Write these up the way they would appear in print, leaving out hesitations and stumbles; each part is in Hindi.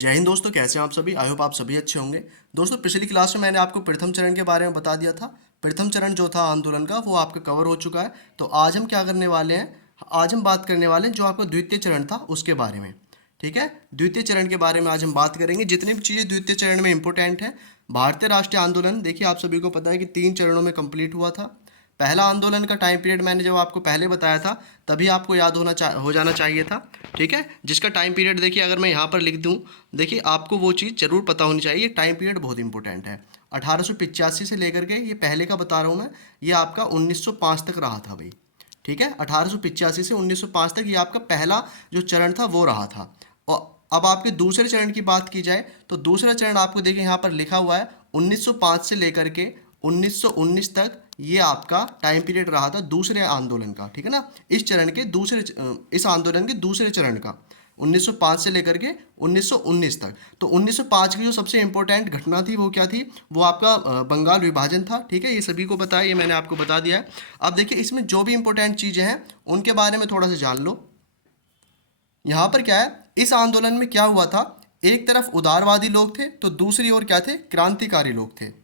जय हिंद दोस्तों, कैसे हैं आप सभी। आई होप आप सभी अच्छे होंगे। दोस्तों, पिछली क्लास में मैंने आपको प्रथम चरण के बारे में बता दिया था। प्रथम चरण जो था आंदोलन का, वो आपका कवर हो चुका है। तो आज हम क्या करने वाले हैं, आज हम बात करने वाले हैं जो आपका द्वितीय चरण था उसके बारे में। ठीक है, द्वितीय चरण के बारे में आज हम बात करेंगे। जितनी भी चीज़ें द्वितीय चरण में इंपॉर्टेंट है। भारतीय राष्ट्रीय आंदोलन, देखिए आप सभी को पता है कि 3 चरणों में कंप्लीट हुआ था। पहला आंदोलन का टाइम पीरियड मैंने जब आपको पहले बताया था, तभी आपको याद हो जाना चाहिए था। ठीक है, जिसका टाइम पीरियड देखिए अगर मैं यहाँ पर लिख दूँ, देखिए आपको वो चीज़ ज़रूर पता होनी चाहिए। टाइम पीरियड बहुत इंपॉर्टेंट है। 1885 से लेकर के, ये पहले का बता रहा हूँ मैं, ये आपका 1905 तक रहा था भाई। ठीक है, 1885 से 1905 तक ये आपका पहला जो चरण था वो रहा था। और अब आपके दूसरे चरण की बात की जाए तो दूसरा चरण आपको देखिए यहाँ पर लिखा हुआ है 1905 से लेकर के 1919 तक, ये आपका टाइम पीरियड रहा था दूसरे आंदोलन का। ठीक है ना, इस चरण के दूसरे इस आंदोलन के दूसरे चरण का 1905 से लेकर के 1919 तक। तो 1905 की जो सबसे इंपॉर्टेंट घटना थी वो क्या थी, वो आपका बंगाल विभाजन था। ठीक है, ये सभी को पता है, ये मैंने आपको बता दिया है। अब देखिए इसमें जो भी इंपॉर्टेंट चीज़ें हैं उनके बारे में थोड़ा सा जान लो। यहाँ पर क्या है, इस आंदोलन में क्या हुआ था, एक तरफ उदारवादी लोग थे तो दूसरी ओर क्या थे, क्रांतिकारी लोग थे।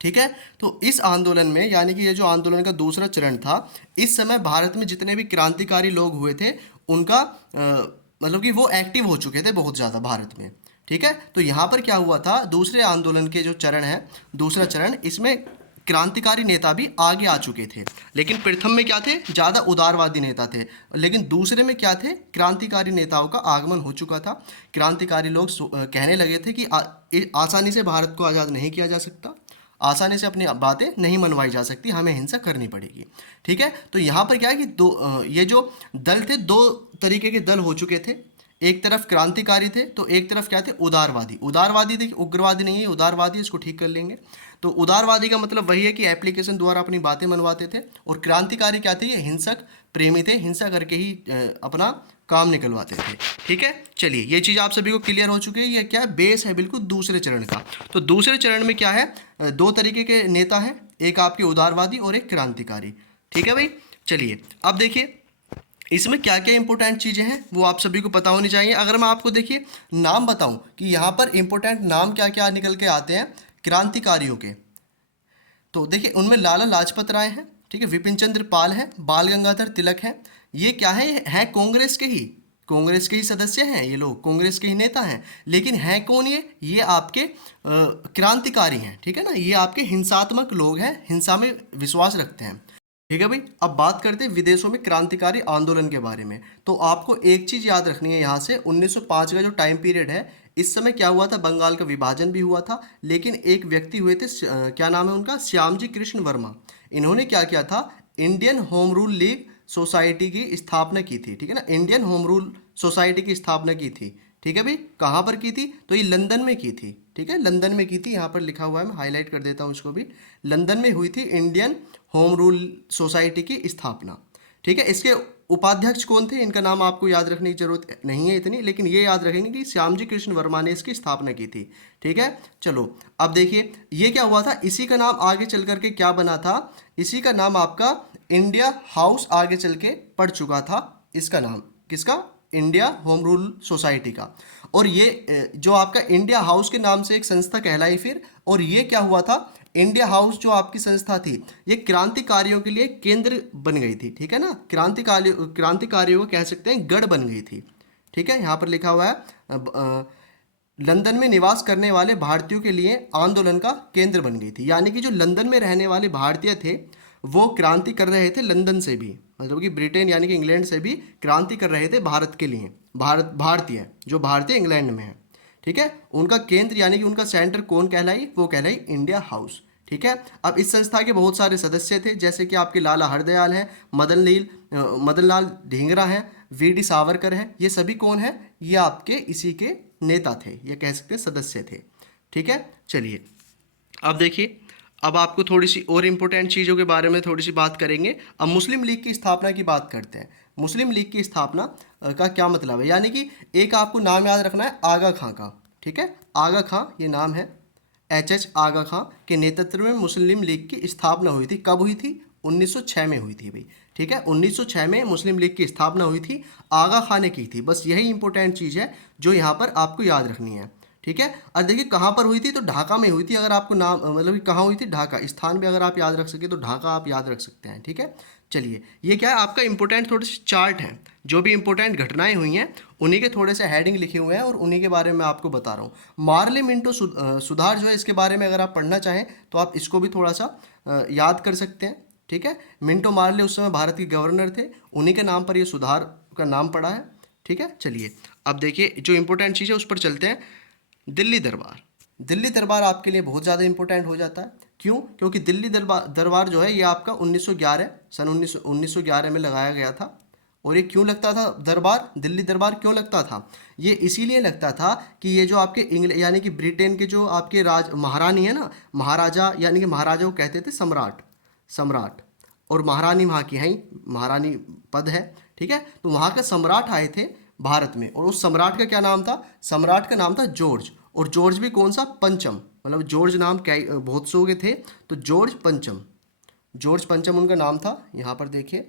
ठीक है, तो इस आंदोलन में, यानी कि ये जो आंदोलन का दूसरा चरण था, इस समय भारत में जितने भी क्रांतिकारी लोग हुए थे उनका मतलब कि वो एक्टिव हो चुके थे बहुत ज़्यादा भारत में। ठीक है, तो यहाँ पर क्या हुआ था, दूसरे आंदोलन के जो चरण है, दूसरा चरण, इसमें क्रांतिकारी नेता भी आगे आ चुके थे। लेकिन प्रथम में क्या थे, ज़्यादा उदारवादी नेता थे। लेकिन दूसरे में क्या थे, क्रांतिकारी नेताओं का आगमन हो चुका था। क्रांतिकारी लोग कहने लगे थे कि आसानी से भारत को आज़ाद नहीं किया जा सकता, आसानी से अपनी बातें नहीं मनवाई जा सकती, हमें हिंसा करनी पड़ेगी। ठीक है, तो यहाँ पर क्या है कि ये जो दल थे, दो तरीके के दल हो चुके थे। एक तरफ क्रांतिकारी थे तो एक तरफ क्या थे, उदारवादी। उदारवादी देखिए, उग्रवादी नहीं है, उदारवादी, इसको ठीक कर लेंगे। तो उदारवादी का मतलब वही है कि एप्लीकेशन द्वारा अपनी बातें मनवाते थे। और क्रांतिकारी क्या थे, ये हिंसक प्रेमी थे, हिंसा करके ही अपना काम निकलवाते थे। ठीक है, चलिए ये चीज़ आप सभी को क्लियर हो चुकी है। ये क्या है, बेस है बिल्कुल दूसरे चरण का। तो दूसरे चरण में क्या है, दो तरीके के नेता हैं, एक आपके उदारवादी और एक क्रांतिकारी। ठीक है भाई, चलिए अब देखिए इसमें क्या क्या इंपॉर्टेंट चीज़ें हैं वो आप सभी को पता होनी चाहिए। अगर मैं आपको देखिए नाम बताऊं कि यहाँ पर इंपॉर्टेंट नाम क्या क्या निकल के आते हैं क्रांतिकारियों के, तो देखिए उनमें लाला लाजपत राय हैं, ठीक है, विपिन चंद्र पाल हैं, बाल गंगाधर तिलक हैं। ये क्या है, हैं कांग्रेस के ही सदस्य हैं, ये लोग कांग्रेस के ही नेता हैं। लेकिन हैं कौन ये आपके क्रांतिकारी हैं। ठीक है ना, ये आपके हिंसात्मक लोग हैं, हिंसा में विश्वास रखते हैं। ठीक है भाई, अब बात करते हैं विदेशों में क्रांतिकारी आंदोलन के बारे में। तो आपको एक चीज़ याद रखनी है, यहाँ से 1905 का जो टाइम पीरियड है, इस समय क्या हुआ था, बंगाल का विभाजन भी हुआ था। लेकिन एक व्यक्ति हुए थे, क्या नाम है उनका, श्यामजी कृष्ण वर्मा। इन्होंने क्या किया था, Indian home rule league society की स्थापना की थी। ठीक है ना, इंडियन होम रूल सोसाइटी की स्थापना की थी। ठीक है भाई, कहाँ पर की थी, तो ये लंदन में की थी। ठीक है, लंदन में की थी, यहाँ पर लिखा हुआ है, मैं हाईलाइट कर देता हूँ इसको भी। लंदन में हुई थी इंडियन होम रूल सोसाइटी की स्थापना। ठीक है, इसके उपाध्यक्ष कौन थे, इनका नाम आपको याद रखने की जरूरत नहीं है इतनी, लेकिन ये याद रखेंगे कि श्यामजी कृष्ण वर्मा ने इसकी स्थापना की थी। ठीक है, चलो अब देखिए ये क्या हुआ था, इसी का नाम आगे चल करके क्या बना था, इसी का नाम आपका इंडिया हाउस आगे चल के पड़ चुका था। इसका नाम किसका, इंडिया होम रूल सोसाइटी का। और ये जो आपका इंडिया हाउस के नाम से एक संस्था कहलाई फिर। और ये क्या हुआ था, इंडिया हाउस जो आपकी संस्था थी, ये क्रांतिकारियों के लिए केंद्र बन गई थी। ठीक है ना, क्रांतिकारियों को कह सकते हैं गढ़ बन गई थी। ठीक है, यहाँ पर लिखा हुआ है लंदन में निवास करने वाले भारतीयों के लिए आंदोलन का केंद्र बन गई थी। यानी कि जो लंदन में रहने वाले भारतीय थे वो क्रांति कर रहे थे लंदन से भी, मतलब कि ब्रिटेन यानी कि इंग्लैंड से भी क्रांति कर रहे थे भारत के लिए। भारतीय जो भारतीय इंग्लैंड में है, ठीक है, उनका केंद्र यानी कि उनका सेंटर कौन कहलाई, वो कहलाई इंडिया हाउस। ठीक है, अब इस संस्था के बहुत सारे सदस्य थे, जैसे कि आपके लाला हरदयाल हैं, मदन लाल ढींगरा हैं, वी.डी. सावरकर हैं। ये सभी कौन है, ये आपके इसी के नेता थे, ये कह सकते हैं सदस्य थे। ठीक है, चलिए अब देखिए, अब आपको थोड़ी सी और इम्पोर्टेंट चीज़ों के बारे में थोड़ी सी बात करेंगे। अब मुस्लिम लीग की स्थापना की बात करते हैं। मुस्लिम लीग की स्थापना का क्या मतलब है, यानी कि एक आपको नाम याद रखना है, आगा खां का। ठीक है, आगा खां ये नाम है, एच आगा खां के नेतृत्व में मुस्लिम लीग की स्थापना हुई थी। कब हुई थी, 1906 में हुई थी भाई। ठीक है, 1906 में मुस्लिम लीग की स्थापना हुई थी, आगा खान ने की थी। बस यही इंपॉर्टेंट चीज़ है जो यहाँ पर आपको याद रखनी है। ठीक है, और देखिए कहाँ पर हुई थी, तो ढाका में हुई थी। अगर आपको नाम मतलब कि कहाँ हुई थी, ढाका, स्थान भी अगर आप याद रख सके तो ढाका आप याद रख सकते हैं। ठीक है, चलिए ये क्या है, आपका इंपॉर्टेंट थोड़े से चार्ट हैं, जो भी इंपॉर्टेंट घटनाएं हुई हैं उन्हीं के थोड़े से हेडिंग लिखे हुए हैं और उन्हीं के बारे में मैं आपको बता रहा हूँ। मार्ले मिंटो सुधार जो है, इसके बारे में अगर आप पढ़ना चाहें तो आप इसको भी थोड़ा सा याद कर सकते हैं। ठीक है, मिंटो मार्ले उस समय भारत के गवर्नर थे, उन्हीं के नाम पर ये सुधार का नाम पड़ा है। ठीक है, चलिए अब देखिए जो इंपॉर्टेंट चीज़ है उस पर चलते हैं। दिल्ली दरबार, दिल्ली दरबार आपके लिए बहुत ज़्यादा इंपॉर्टेंट हो जाता है। क्यों? क्योंकि दिल्ली दरबार जो है ये आपका 1911 सन 1911 में लगाया गया था। और ये क्यों लगता था दरबार, दिल्ली दरबार क्यों लगता था? ये इसीलिए लगता था कि ये जो आपके इंग्लैंड यानी कि ब्रिटेन के जो आपके महारानी है ना, महाराजा, यानी कि महाराजा को कहते थे सम्राट, सम्राट, और महारानी वहाँ की हैं, महारानी पद है। ठीक है, तो वहाँ के सम्राट आए थे भारत में, और उस सम्राट का क्या नाम था? सम्राट का नाम था जॉर्ज। और जॉर्ज भी कौन सा? पंचम, मतलब जॉर्ज नाम क्या बहुत सौ के थे, तो जॉर्ज पंचम, जॉर्ज पंचम उनका नाम था। यहाँ पर देखिए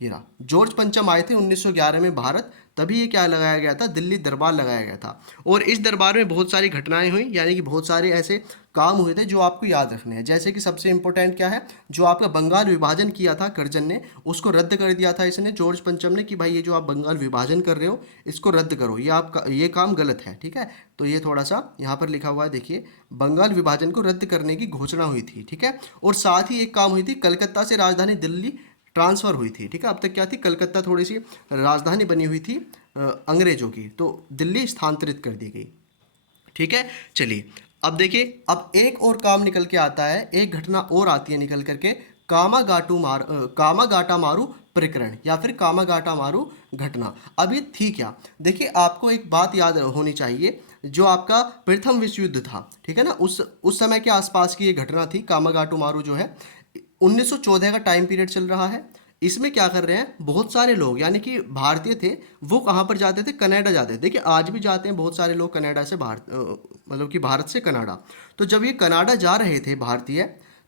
ये रहा, जॉर्ज पंचम आए थे 1911 में भारत, तभी ये क्या लगाया गया था? दिल्ली दरबार लगाया गया था। और इस दरबार में बहुत सारी घटनाएं हुई, यानी कि बहुत सारे ऐसे काम हुए थे जो आपको याद रखने हैं। जैसे कि सबसे इंपॉर्टेंट क्या है, जो आपका बंगाल विभाजन किया था करजन ने, उसको रद्द कर दिया था इसने, जॉर्ज पंचम ने, कि भाई ये जो आप बंगाल विभाजन कर रहे हो इसको रद्द करो, ये आपका ये काम गलत है। ठीक है, तो ये थोड़ा सा यहाँ पर लिखा हुआ है, देखिए बंगाल विभाजन को रद्द करने की घोषणा हुई थी। ठीक है, और साथ ही एक काम हुई थी, कलकत्ता से राजधानी दिल्ली ट्रांसफ़र हुई थी। ठीक है, अब तक क्या थी, कलकत्ता थोड़ी सी राजधानी बनी हुई थी अंग्रेजों की, तो दिल्ली स्थानांतरित कर दी गई। ठीक है, चलिए अब देखिए, अब एक और काम निकल के आता है, एक घटना और आती है निकल करके, कामागाटा मारू प्रकरण या फिर कामागाटा मारू घटना। अब ये थी क्या? देखिए आपको एक बात याद होनी चाहिए, जो आपका प्रथम विश्व युद्ध था, ठीक है ना, उस समय के आसपास की ये घटना थी। कामागाटू मारू जो है 1914 का टाइम पीरियड चल रहा है। इसमें क्या कर रहे हैं, बहुत सारे लोग यानी कि भारतीय थे, वो कहाँ पर जाते थे? कनाडा जाते थे। देखिए आज भी जाते हैं बहुत सारे लोग कनाडा से मतलब कि भारत से कनाडा। तो जब ये कनाडा जा रहे थे भारतीय,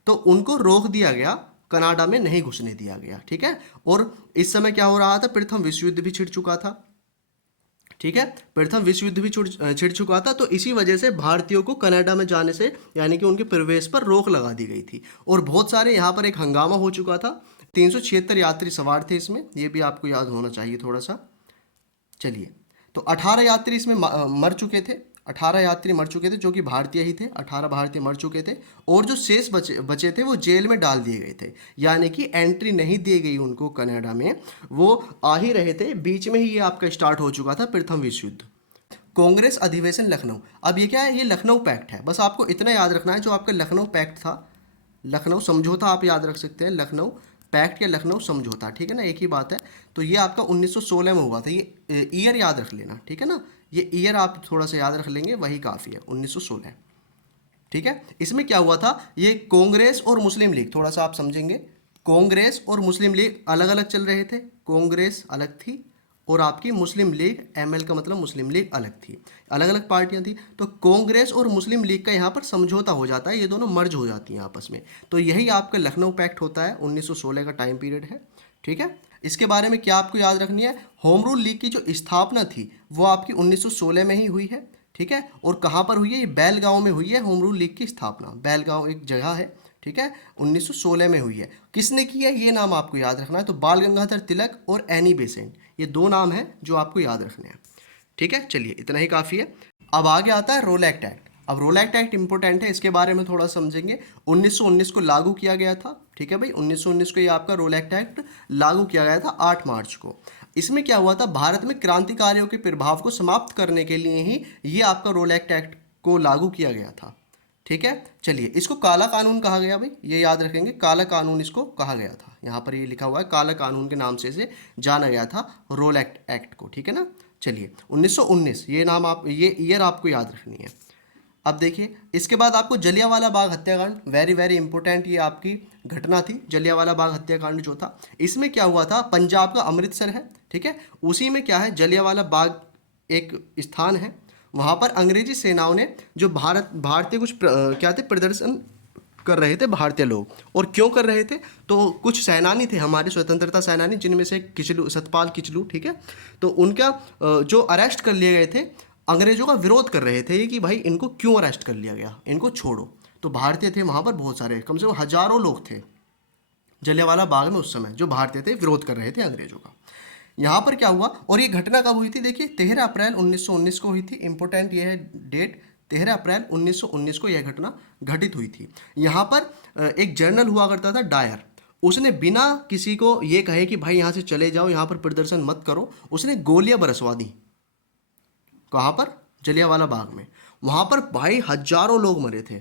तो उनको रोक दिया गया, कनाडा में नहीं घुसने दिया गया। ठीक है, और इस समय क्या हो रहा था, प्रथम विश्व युद्ध भी छिड़ चुका था। ठीक है, प्रथम विश्व युद्ध भी छिड़ चुका था, तो इसी वजह से भारतीयों को कनाडा में जाने से यानी कि उनके प्रवेश पर रोक लगा दी गई थी। और बहुत सारे यहाँ पर एक हंगामा हो चुका था, 376 यात्री सवार थे इसमें, ये भी आपको याद होना चाहिए थोड़ा सा। चलिए, तो 18 यात्री इसमें मर चुके थे, 18 यात्री मर चुके थे, जो कि भारतीय ही थे, 18 भारतीय मर चुके थे। और जो शेष बचे थे वो जेल में डाल दिए गए थे, यानी कि एंट्री नहीं दी गई उनको कनाडा में, वो आ ही रहे थे, बीच में ही ये आपका स्टार्ट हो चुका था प्रथम विश्व युद्ध। कांग्रेस अधिवेशन लखनऊ, अब ये क्या है, ये लखनऊ पैक्ट है, बस आपको इतना याद रखना है, जो आपका लखनऊ पैक्ट था, लखनऊ समझौता आप याद रख सकते हैं, लखनऊ पैक्ट या लखनऊ समझौता, ठीक है ना, एक ही बात है। तो ये आपका 1916 में हुआ था, ये ईयर याद रख लेना, ठीक है ना, ये ईयर आप थोड़ा सा याद रख लेंगे, वही काफ़ी है, 1916। ठीक है, इसमें क्या हुआ था, ये कांग्रेस और मुस्लिम लीग, थोड़ा सा आप समझेंगे, कांग्रेस और मुस्लिम लीग अलग अलग चल रहे थे, कांग्रेस अलग थी और आपकी मुस्लिम लीग, एमएल का मतलब मुस्लिम लीग अलग थी, अलग अलग पार्टियां थी। तो कांग्रेस और मुस्लिम लीग का यहाँ पर समझौता हो जाता है, ये दोनों मर्ज हो जाती हैं आपस में, तो यही आपका लखनऊ पैक्ट होता है, 1916 का टाइम पीरियड है। ठीक है, इसके बारे में क्या आपको याद रखनी है, होम रूल लीग की जो स्थापना थी वो आपकी 1916 में ही हुई है। ठीक है, और कहाँ पर हुई है, ये बैलगांव में हुई है होम रूल लीग की स्थापना, बैलगांव एक जगह है। ठीक है, 1916 में हुई है। किसने की है ये नाम आपको याद रखना है, तो बाल गंगाधर तिलक और एनी बेसेंट, ये दो नाम हैं जो आपको याद रखने हैं। ठीक है, चलिए इतना ही काफ़ी है। अब आगे आता है रोलैक्ट एक्ट। अब रोलैक्ट एक्ट इंपॉर्टेंट है, इसके बारे में थोड़ा समझेंगे। 1919 को लागू किया गया था, ठीक है भाई, 1919 को ये आपका रोलैक्ट एक्ट लागू किया गया था 8 मार्च को। इसमें क्या हुआ था, भारत में क्रांतिकारियों के प्रभाव को समाप्त करने के लिए ही ये आपका रोलैक्ट एक्ट को लागू किया गया था। ठीक है, चलिए इसको काला कानून कहा गया भाई, ये याद रखेंगे, काला कानून इसको कहा गया था, यहाँ पर ये लिखा हुआ है, काला कानून के नाम से इसे जाना गया था, रोलैक्ट एक्ट को। ठीक है ना, चलिए 1919 ये नाम आप, ये ईयर आपको याद रखनी है। अब देखिए इसके बाद आपको जलियांवाला बाग हत्याकांड, वेरी वेरी इंपॉर्टेंट ये आपकी घटना थी, जलियांवाला बाग हत्याकांड जो था। इसमें क्या हुआ था, पंजाब का अमृतसर है, ठीक है, उसी में क्या है, जलियांवाला बाग एक स्थान है, वहाँ पर अंग्रेजी सेनाओं ने जो भारतीय कुछ क्या थे, प्रदर्शन कर रहे थे भारतीय लोग। और क्यों कर रहे थे? तो कुछ सेनानी थे हमारे स्वतंत्रता सेनानी, जिनमें से सतपाल किचलू, ठीक है, तो उनका जो अरेस्ट कर लिए गए थे, अंग्रेजों का विरोध कर रहे थे ये कि भाई इनको क्यों अरेस्ट कर लिया गया, इनको छोड़ो। तो भारतीय थे वहाँ पर बहुत सारे, कम से कम हजारों लोग थे जलियांवाला बाग में उस समय, जो भारतीय थे, विरोध कर रहे थे अंग्रेजों का। यहाँ पर क्या हुआ, और ये घटना कब हुई थी? देखिए 13 अप्रैल 1919 को हुई थी। इंपॉर्टेंट ये है डेट, 13 अप्रैल 1919 को यह घटना घटित हुई थी। यहाँ पर एक जर्नल हुआ करता था डायर, उसने बिना किसी को ये कहे कि भाई यहाँ से चले जाओ, यहाँ पर प्रदर्शन मत करो, उसने गोलियां बरसवा दी। कहाँ पर? जलियांवाला बाग में। वहाँ पर भाई हजारों लोग मरे थे,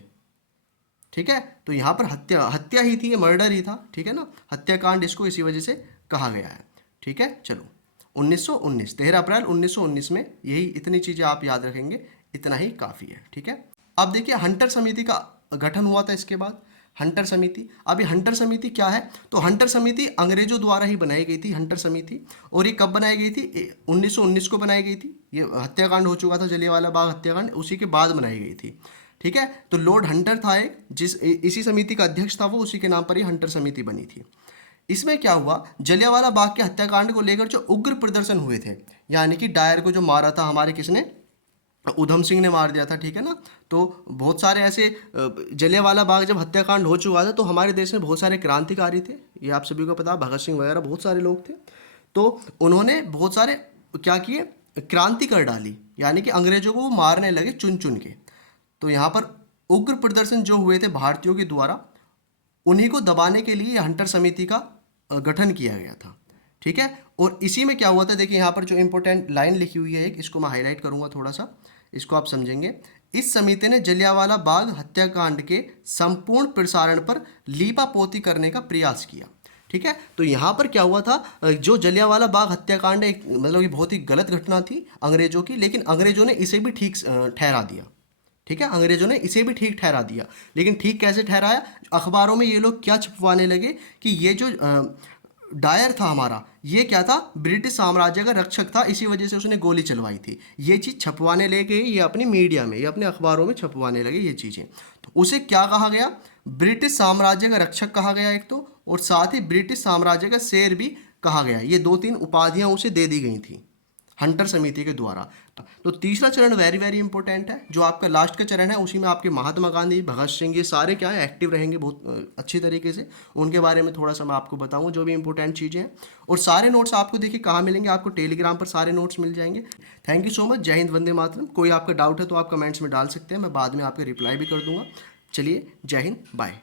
ठीक है। तो यहाँ पर हत्या ही थी, ये मर्डर ही था, ठीक है ना, हत्याकांड इसको इसी वजह से कहा गया है, ठीक है। चलो 1919, 13 अप्रैल 1919 में, यही इतनी चीज़ें आप याद रखेंगे, इतना ही काफ़ी है, ठीक है। अब देखिए हंटर समिति का गठन हुआ था इसके बाद, हंटर समिति। अब ये हंटर समिति क्या है? तो हंटर समिति अंग्रेजों द्वारा ही बनाई गई थी, हंटर समिति। और ये कब बनाई गई थी? 1919 को बनाई गई थी। ये हत्याकांड हो चुका था, जलियांवाला बाग हत्याकांड, उसी के बाद बनाई गई थी, ठीक है। तो लॉर्ड हंटर था एक, इसी समिति का अध्यक्ष था वो, उसी के नाम पर ही हंटर समिति बनी थी। इसमें क्या हुआ, जलियांवाला बाग के हत्याकांड को लेकर जो उग्र प्रदर्शन हुए थे, यानी कि डायर को जो मारा था हमारे किसने? उधम सिंह ने मार दिया था, ठीक है ना। तो बहुत सारे ऐसे, जलियांवाला बाग जब हत्याकांड हो चुका था तो हमारे देश में बहुत सारे क्रांतिकारी थे, ये आप सभी को पता, भगत सिंह वगैरह बहुत सारे लोग थे। तो उन्होंने बहुत सारे क्या किए, क्रांति कर डाली, यानी कि अंग्रेजों को वो मारने लगे चुन चुन के। तो यहाँ पर उग्र प्रदर्शन जो हुए थे भारतीयों के द्वारा, उन्हीं को दबाने के लिए हंटर समिति का गठन किया गया था, ठीक है। और इसी में क्या हुआ था, देखिए यहाँ पर जो इंपॉर्टेंट लाइन लिखी हुई है एक, इसको मैं हाईलाइट करूँगा थोड़ा सा, इसको आप समझेंगे। इस समिति ने जलियांवाला बाग हत्याकांड के संपूर्ण प्रसारण पर लीपापोती करने का प्रयास किया, ठीक है। तो यहाँ पर क्या हुआ था, जो जलियांवाला बाग हत्याकांड एक, मतलब ये बहुत ही गलत घटना थी अंग्रेजों की, लेकिन अंग्रेजों ने इसे भी ठीक ठहरा दिया, ठीक है। अंग्रेजों ने इसे भी ठीक ठहरा दिया, लेकिन ठीक कैसे ठहराया? अखबारों में ये लोग क्या छपवाने लगे कि ये जो डायर था हमारा, ये क्या था? ब्रिटिश साम्राज्य का रक्षक था, इसी वजह से उसने गोली चलवाई थी। ये चीज़ छपवाने लगे ये अपनी मीडिया में, ये अपने अखबारों में छपवाने लगे ये चीज़ें। तो उसे क्या कहा गया? ब्रिटिश साम्राज्य का रक्षक कहा गया एक तो, और साथ ही ब्रिटिश साम्राज्य का शेर भी कहा गया। ये 2-3 उपाधियाँ उसे दे दी गई थी हंटर समिति के द्वारा। तो तीसरा चरण वेरी वेरी इंपॉर्टेंट है, जो आपका लास्ट का चरण है, उसी में आपके महात्मा गांधी, भगत सिंह, ये सारे क्या है, एक्टिव रहेंगे बहुत अच्छी तरीके से। उनके बारे में थोड़ा सा मैं आपको बताऊं, जो भी इंपॉर्टेंट चीज़ें हैं। और सारे नोट्स आपको देखिए कहाँ मिलेंगे, आपको टेलीग्राम पर सारे नोट्स मिल जाएंगे। Thank you so much. जय हिंद, वंदे मातरम। कोई आपका डाउट है तो आप कमेंट्स में डाल सकते हैं, मैं बाद में आपके रिप्लाई भी कर दूंगा। चलिए, जय हिंद, बाय।